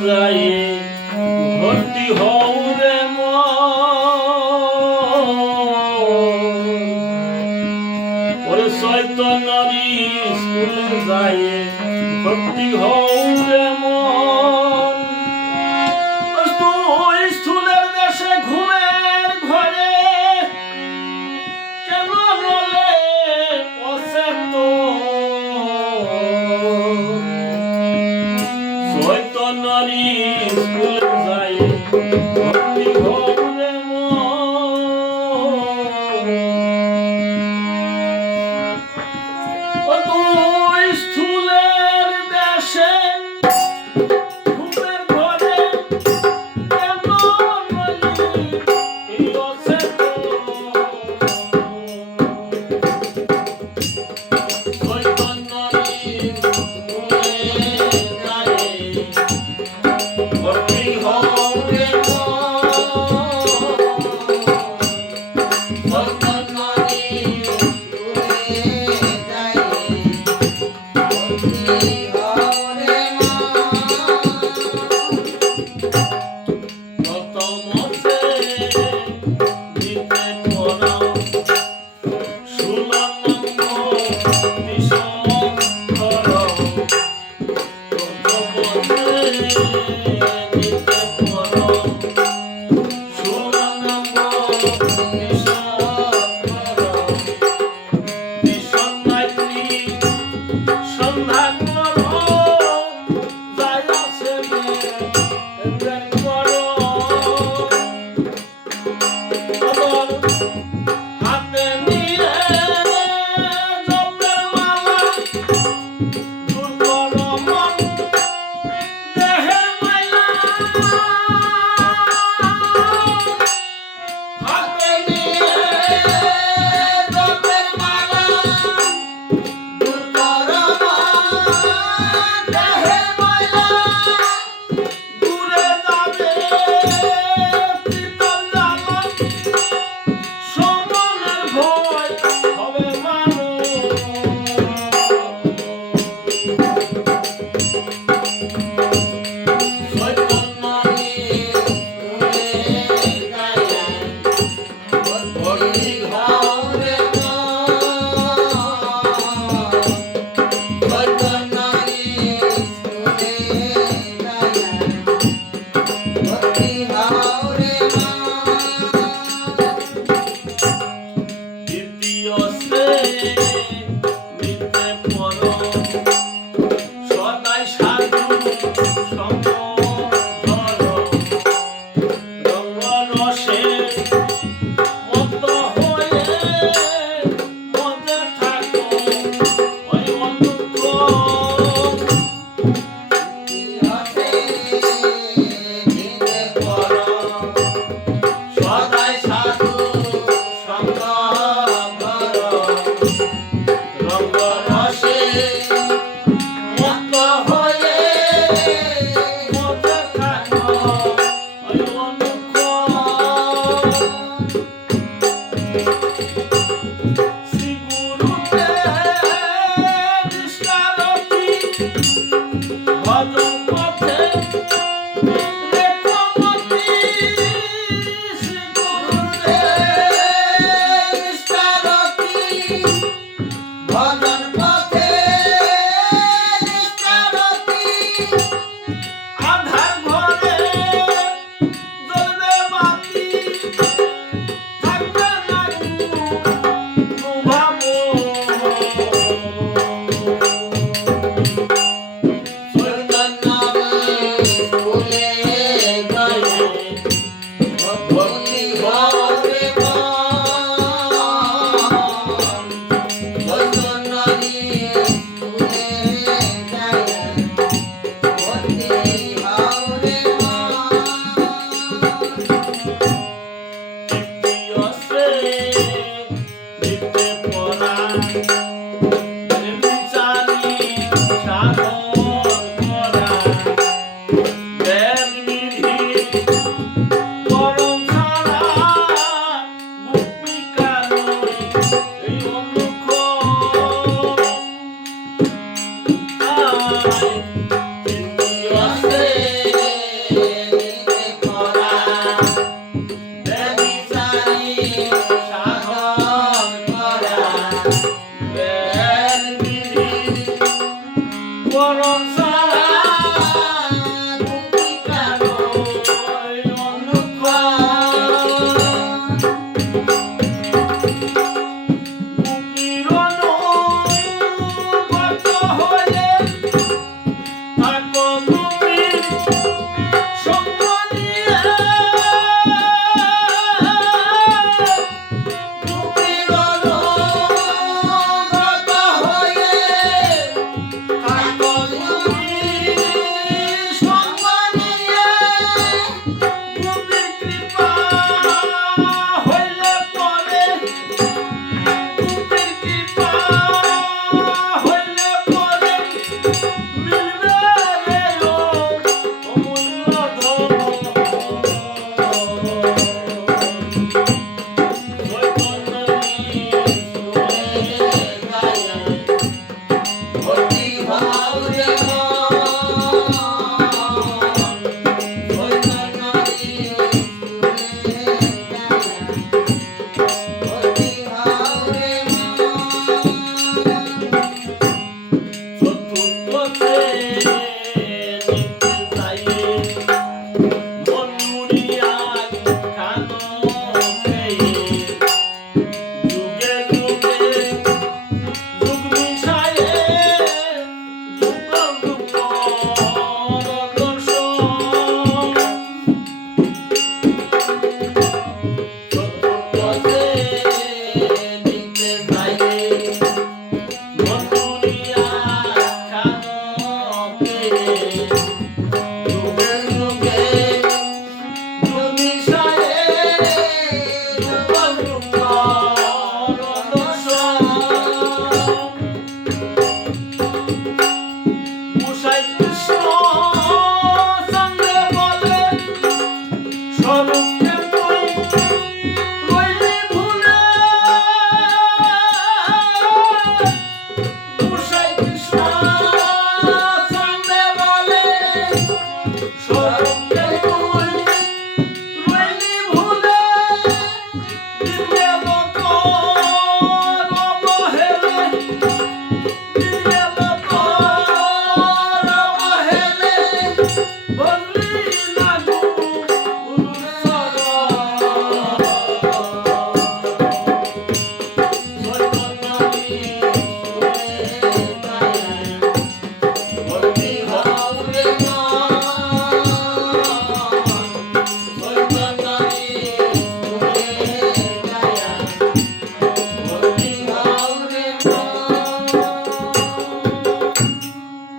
যায় ভর্তি হও রে মরে শয়তান নারী স্কুলে যায় ভর্তি হও নারী Bye.